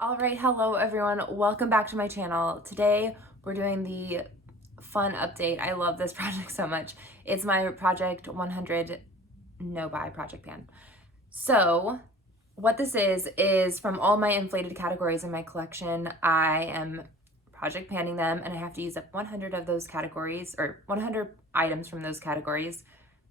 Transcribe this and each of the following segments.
All right, hello everyone. Welcome back to my channel. Today we're doing the fun update. I love this project so much. It's my Project 100 No Buy Project Pan. So what this is from all my inflated categories in my collection, I am project panning them and I have to use up 100 of those categories or 100 items from those categories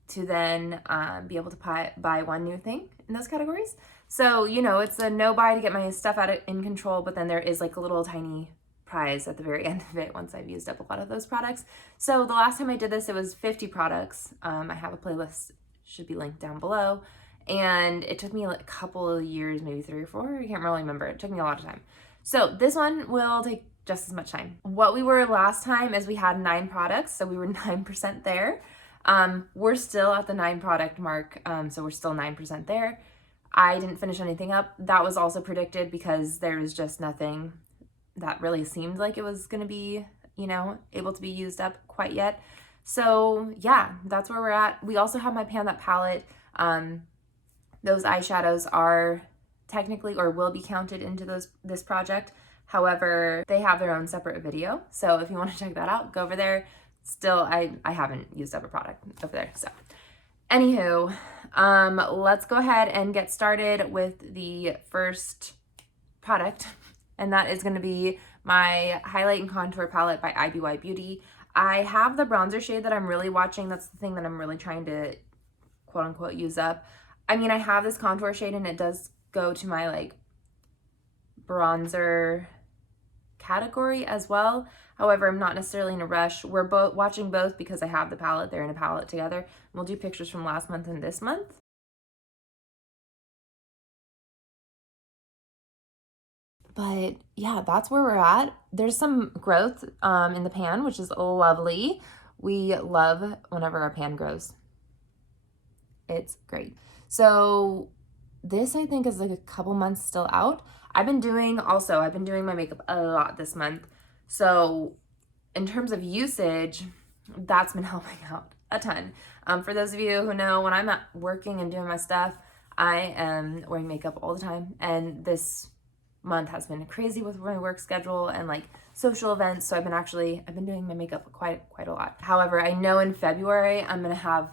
to then be able to buy one new thing in those categories. So, it's a no buy to get my stuff in control, but then there is like a little tiny prize at the very end of it once I've used up a lot of those products. So the last time I did this, it was 50 products. I have a playlist, should be linked down below. And it took me like a couple of years, maybe 3 or 4, I can't really remember. It took me a lot of time. So this one will take just as much time. What we were last time is we had 9 products, so we were 9% there. We're still at the 9 product mark, so we're still 9% there. I didn't finish anything up. That was also predicted because there was just nothing that really seemed like it was going to be, able to be used up quite yet. So yeah, that's where we're at. We also have my Panda palette. Those eyeshadows are technically or will be counted into this project. However, they have their own separate video. So if you want to check that out, go over there. Still, I haven't used up a product over there. So anywho, let's go ahead and get started with the first product. And that is going to be my Highlight and Contour Palette by IBY Beauty. I have the bronzer shade that I'm really watching. That's the thing that I'm really trying to quote unquote use up. I mean, I have this contour shade and it does go to my like bronzer category as well. However, I'm not necessarily in a rush. We're both watching both because I have the palette. They're in a palette together. We'll do pictures from last month and this month. But yeah, that's where we're at. There's some growth in the pan, which is lovely. We love whenever our pan grows. It's great. So this I think is like a couple months still out. I've been doing my makeup a lot this month. So in terms of usage, that's been helping out a ton. For those of you who know, when I'm working and doing my stuff, I am wearing makeup all the time. And this month has been crazy with my work schedule and like social events. So I've been doing my makeup quite a lot. However, I know in February, I'm going to have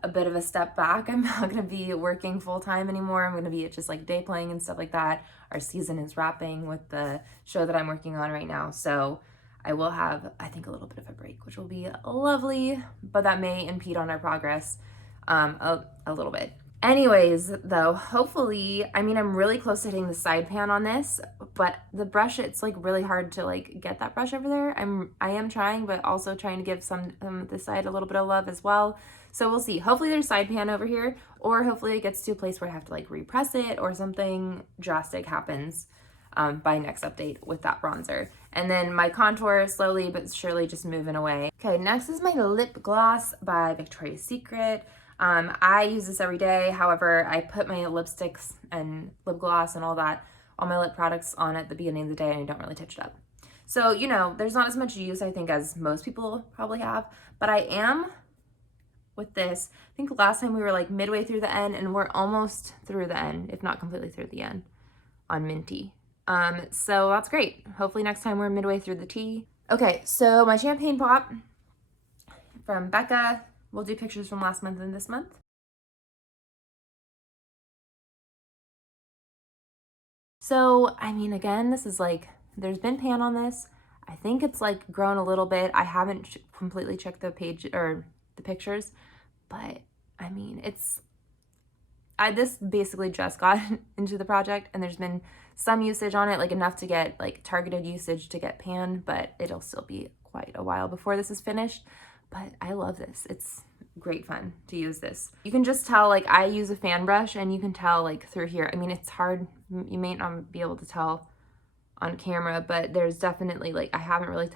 a bit of a step back. I'm not going to be working full time anymore. I'm going to be just like day playing and stuff like that. Our season is wrapping with the show that I'm working on right now. So I will have, I think, a little bit of a break, which will be lovely, but that may impede on our progress a little bit. Anyways, though, hopefully, I mean, I'm really close to hitting the side pan on this, but the brush, it's like really hard to like get that brush over there. I am trying, but also trying to give some this side a little bit of love as well. So we'll see. Hopefully there's side pan over here, or hopefully it gets to a place where I have to like repress it or something drastic happens by next update with that bronzer. And then my contour slowly but surely just moving away. Okay, next is my lip gloss by Victoria's Secret. I use this every day. However, I put my lipsticks and lip gloss and all my lip products on at the beginning of the day and I don't really touch it up. So, there's not as much use, I think, as most people probably have, but I am with this. I think last time we were like midway through the end and we're almost through the end, if not completely through the end on Minty. So that's great. Hopefully next time we're midway through the tea. Okay, so my champagne pop from Becca. We'll do pictures from last month and this month. So, I mean, again, this is like, there's been pan on this. I think it's like grown a little bit. I haven't completely checked the page or the pictures, but I mean, this basically just got into the project and there's been some usage on it, like enough to get like targeted usage to get pan, but it'll still be quite a while before this is finished. But I love this. It's great fun to use this. You can just tell, like, I use a fan brush and you can tell like through here. I mean, it's hard. You may not be able to tell on camera, but there's definitely like, I haven't really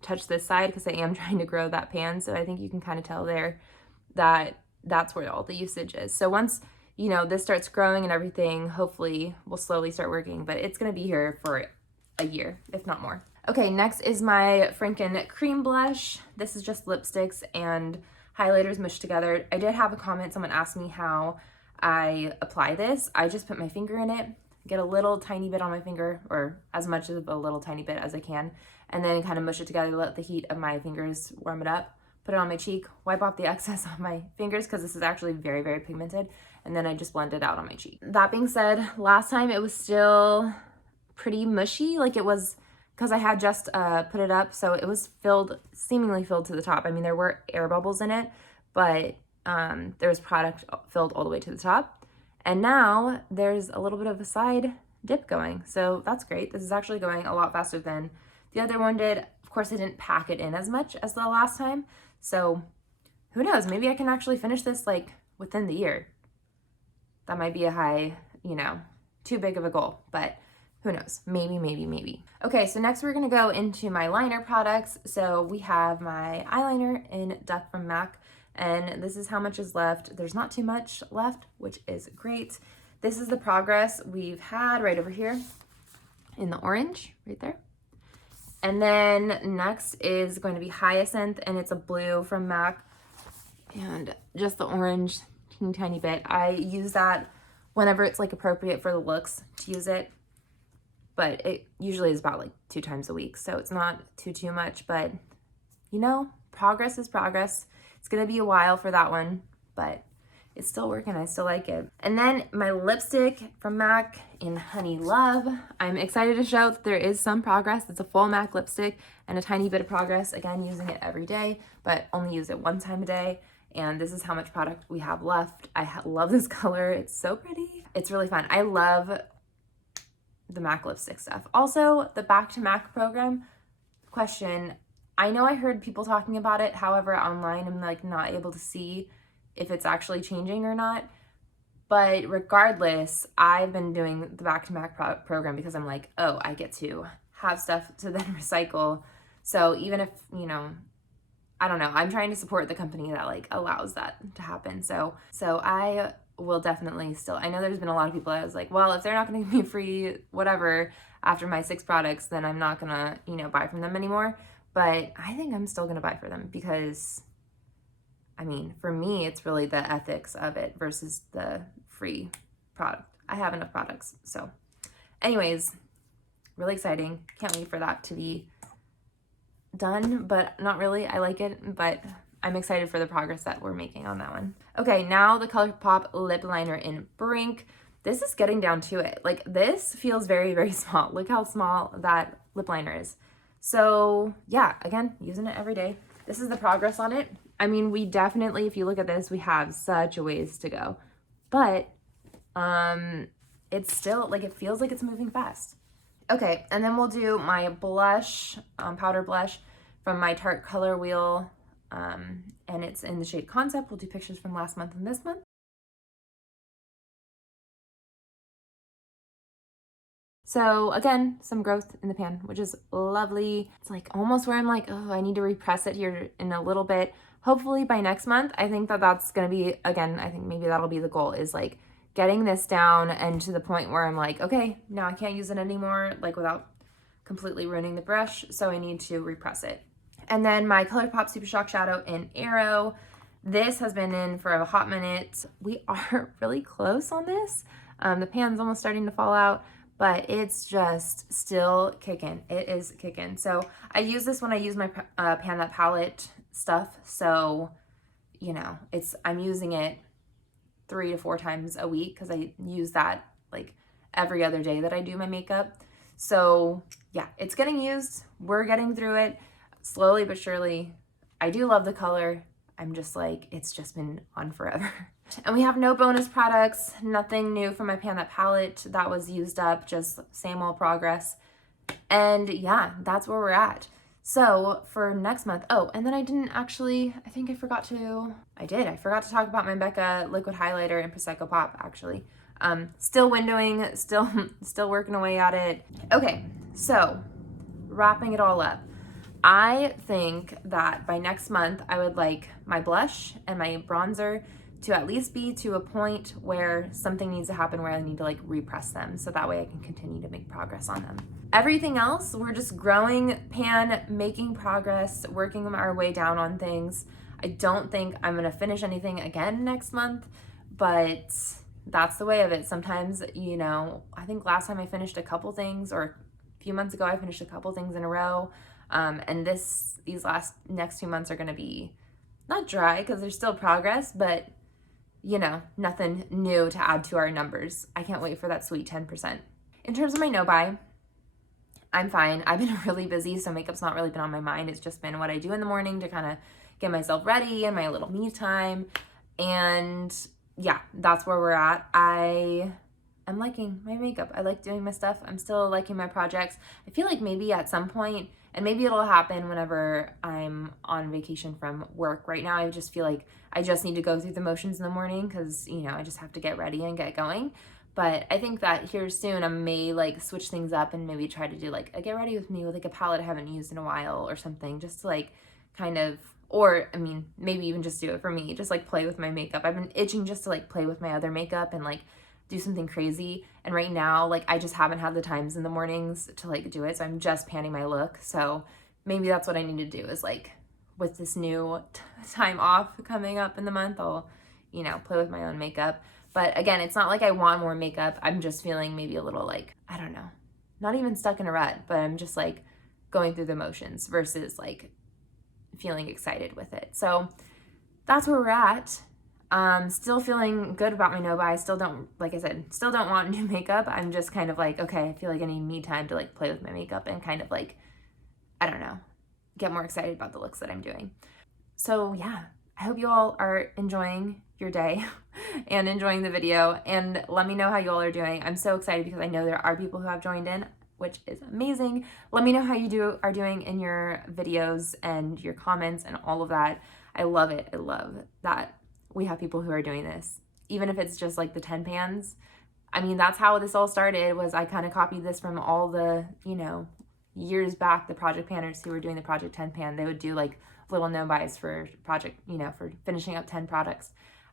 touched this side because I am trying to grow that pan. So I think you can kind of tell there that that's where all the usage is. So once, this starts growing and everything, hopefully we'll slowly start working, but it's going to be here for a year, if not more. Okay, next is my Franken cream blush. This is just lipsticks and highlighters mushed together. I did have a comment, someone asked me how I apply this. I just put my finger in it, get a little tiny bit on my finger, or as much of a little tiny bit as I can, and then kind of mush it together, let the heat of my fingers warm it up, put it on my cheek, wipe off the excess on my fingers because this is actually very, very pigmented, and then I just blend it out on my cheek. That being said, last time it was still pretty mushy, like it was, because I had just put it up, so it was filled, seemingly filled to the top. I mean, there were air bubbles in it, but there was product filled all the way to the top. And now there's a little bit of a side dip going, so that's great. This is actually going a lot faster than the other one did. Of course, I didn't pack it in as much as the last time, so who knows? Maybe I can actually finish this like within the year. That might be a high, you know, too big of a goal, but who knows? Maybe, maybe, maybe. Okay, so next we're gonna go into my liner products. So we have my eyeliner in Duck from MAC, and this is how much is left. There's not too much left, which is great. This is the progress we've had right over here in the orange, right there. And then next is going to be Hyacinth, and it's a blue from MAC, and just the orange, teeny tiny bit. I use that whenever it's like appropriate for the looks to use it, but it usually is about like 2 times a week, so it's not too much, but you know, progress is progress. It's gonna be a while for that one, but it's still working. I still like it. And then my lipstick from MAC in Honey Love. I'm excited to show that there is some progress. It's a full MAC lipstick and a tiny bit of progress. Again, using it every day, but only use it 1 time a day. And this is how much product we have left. I love this color. It's so pretty. It's really fun. I love the MAC lipstick stuff. Also, the Back to MAC program question. I know I heard people talking about it. However, online, I'm like not able to see if it's actually changing or not. But regardless, I've been doing the Back to MAC program because I'm like, oh, I get to have stuff to then recycle. So even if, you know, I don't know, I'm trying to support the company that like allows that to happen. So I will definitely still, I know there's been a lot of people that was like, well, if they're not gonna give me free whatever after my 6 products, then I'm not gonna, you know, buy from them anymore. But I think I'm still gonna buy for them because, I mean, for me, it's really the ethics of it versus the free product. I have enough products. So anyways, really exciting. Can't wait for that to be done, but not really. I like it, but I'm excited for the progress that we're making on that one. Okay, now the Colourpop lip liner in Brink. This is getting down to it. Like, this feels very, very small. Look how small that lip liner is. So yeah, again, using it every day. This is the progress on it. I mean, we definitely, if you look at this, we have such a ways to go, but it's still like, it feels like it's moving fast. Okay, and then we'll do my blush, powder blush from my Tarte Color Wheel, and it's in the shade Concept. We'll do pictures from last month and this month. So again, some growth in the pan, which is lovely. It's like almost where I'm like, oh, I need to repress it here in a little bit. Hopefully by next month. I think that that's gonna be, again, I think maybe that'll be the goal, is like getting this down and to the point where I'm like, okay, now I can't use it anymore, like without completely ruining the brush, so I need to repress it. And then my Colourpop Super Shock Shadow in Arrow. This has been in for a hot minute. We are really close on this. The pan's almost starting to fall out, but it's just still kicking. It is kicking. So I use this when I use my Panda palette stuff. So, you know, I'm using it 3 to 4 times a week because I use that like every other day that I do my makeup. So yeah, it's getting used. We're getting through it slowly but surely. I do love the color. I'm just like, it's just been on forever. And we have no bonus products, nothing new from my Panda palette. That was used up, just same old progress. And yeah, that's where we're at. So for next month, oh, and then I forgot to talk about my Becca liquid highlighter in Prosecco Pop, actually. Still windowing, still working away at it. Okay, so wrapping it all up. I think that by next month, I would like my blush and my bronzer to at least be to a point where something needs to happen where I need to like repress them, so that way I can continue to make progress on them. Everything else, we're just growing pan, making progress, working our way down on things. I don't think I'm gonna finish anything again next month, but that's the way of it. Sometimes, you know, I think last time I finished a couple things, or a few months ago, I finished a couple things in a row. And these next 2 months are going to be not dry because there's still progress, but you know, nothing new to add to our numbers. I can't wait for that sweet 10%. In terms of my no-buy, I'm fine. I've been really busy, so makeup's not really been on my mind. It's just been what I do in the morning to kind of get myself ready and my little me time. And yeah, that's where we're at. I'm liking my makeup. I like doing my stuff. I'm still liking my projects. I feel like maybe at some point, and maybe it'll happen whenever I'm on vacation from work. Right now, I just feel like I just need to go through the motions in the morning because, you know, I just have to get ready and get going. But I think that here soon I may like switch things up and maybe try to do like a get ready with me with like a palette I haven't used in a while or something, just to like kind of, or I mean, maybe even just do it for me, just like play with my makeup. I've been itching just to like play with my other makeup and like do something crazy. And right now, like I just haven't had the times in the mornings to like do it. So I'm just panning my look. So maybe that's what I need to do is like with this new time off coming up in the month, I'll, you know, play with my own makeup. But again, it's not like I want more makeup. I'm just feeling maybe a little like, I don't know, not even stuck in a rut, but I'm just like going through the motions versus like feeling excited with it. So that's where we're at. Still feeling good about my no-buy. Still don't, like I said, still don't want new makeup. I'm just kind of like, okay, I feel like I need me time to like play with my makeup and kind of like, I don't know, get more excited about the looks that I'm doing. So yeah, I hope you all are enjoying your day and enjoying the video, and let me know how you all are doing. I'm so excited because I know there are people who have joined in, which is amazing. Let me know how you are doing in your videos and your comments and all of that. I love it. I love that we have people who are doing this, even if it's just like the 10 pans. I mean, that's how this all started, was I kind of copied this from all the, you know, years back, the project panners who were doing the project 10 pan. They would do like little no-buys for project, you know, for finishing up 10 products.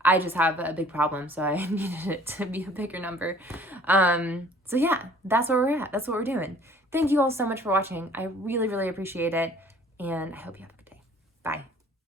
I just have a big problem, so I needed it to be a bigger number. So yeah, that's where we're at. That's what we're doing. Thank you all so much for watching. I really, really appreciate it, and I hope you have a good day. Bye.